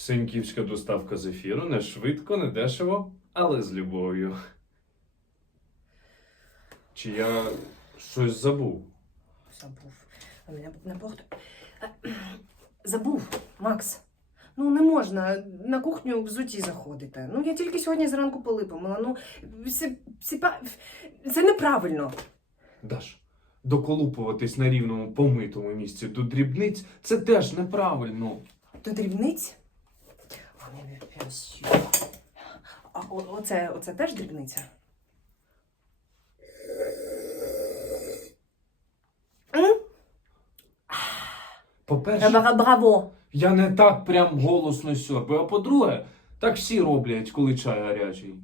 Синьківська доставка зефіру не швидко, не дешево, але з любов'ю. Чи я щось забув? Забув. А мене не похто. Забув, Макс. Ну, не можна на кухню взуті заходити. Ну, я тільки сьогодні зранку поли помила. Ну, це, це, це неправильно. Даш, доколупуватись на рівному помитому місці до дрібниць це теж неправильно. До дрібниць? Сю. А о- оце, оце теж дрібниця? По-перше, Браво! я не так прям голосно сьорбаю, а по-друге, так всі роблять, коли чай гарячий.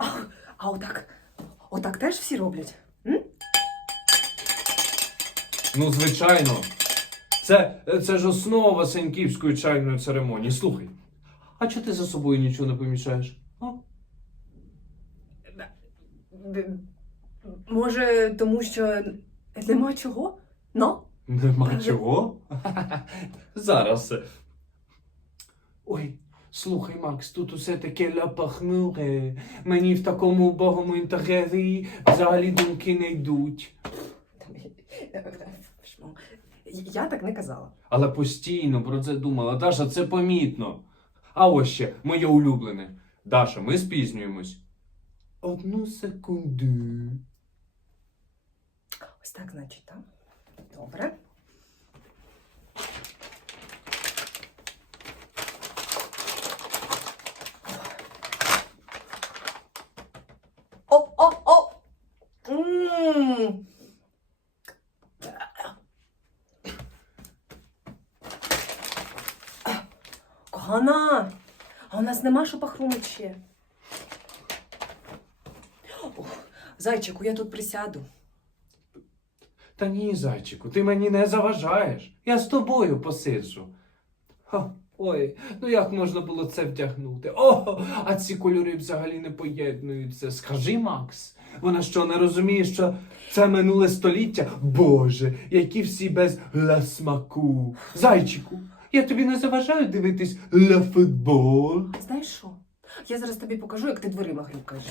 А отак, отак теж всі роблять? Ну, звичайно. Це, це ж основа Сеньківської чайної церемонії. Слухай, а чого ти за собою нічого не помічаєш? А? Може, тому що нема чого? Ну? Нема чого? Зараз. Ой, слухай, Макс, тут усе таке ляпахмуре. Мені в такому убогому інтер'єрі взагалі думки не йдуть. Я так не казала. Але постійно про це думала. Даша, це помітно. А ось ще моє улюблене. Даша, ми спізнюємось. Одну секунду. Ось так, значить, так? Добре. О, о, о! М. Кохана, а у нас нема що похрумить ще. Ох, зайчику, я тут присяду. Та ні, зайчику, ти мені не заважаєш. Я з тобою посиджу. Ха, ой, ну як можна було це вдягнути? О, а ці кольори взагалі не поєднуються. Скажи, Макс, вона що не розуміє, що це минуле століття? Боже, які всі без ля смаку. Зайчику, я тобі не заважаю дивитись ля футбол. Знаєш що? Я зараз тобі покажу, як ти дверима грюкаєш.